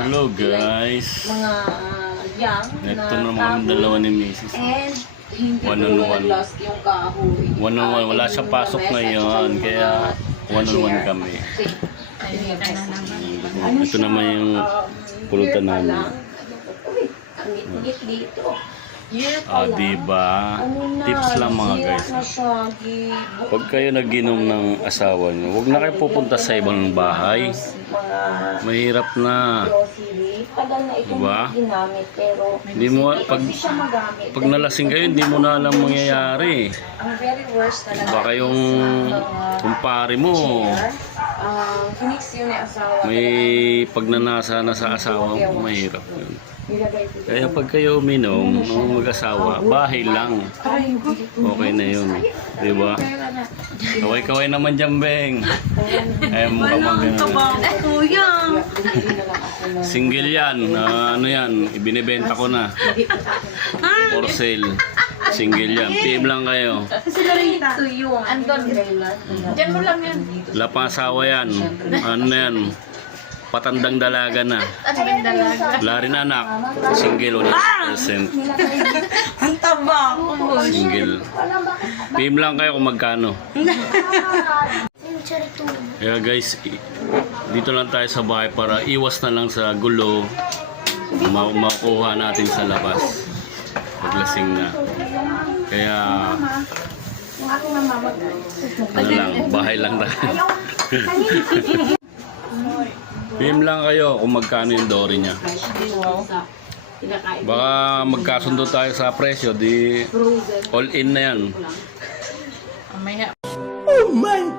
Hello guys. Mga young Ito na mga dalawa ni Mrs. And hindi One on ko one. nag-last yung kahoy. One on one. Wala siya pasok ngayon. Kaya one on one kami. Ito naman yung pulutan namin. Ang ngit dito. Diba? Tips lang mga guys. Pag kayo naginom ng asawa nyo, huwag na kayo pupunta sa ibang bahay. Mahirap na. Diba? Hindi mo, pag nalasing kayo, hindi mo na alam mangyayari. Ang very worst talaga. Baka yung kumpare mo, may pagnanasa na sa asawa mo, mahirap yun. Kaya pag kayo uminom ng mag-asawa, bahay lang. Okay na yun. Diba? Kaway-kaway naman dyan, Beng. Ay, mukha mag-gano'n. Single yan. Ano yan? Ibinibenta ko na. For sale. Single yan. PM lang kayo. Diyan mo lang yan. Wala pang asawa yan. Ano yan? Patandang dalaga na. Wala rin anak. Single 100%. Ang taba. Single. PM lang kayo kung magkano. Kaya guys, dito lang tayo sa bahay para iwas na lang sa gulo. Makuha natin sa labas. Paglasing na. Kaya ano lang, bahay lang tayo. PM lang kayo kung magkano yung dory niya. Baka magkasundo tayo sa presyo, di all in na yan. Oh my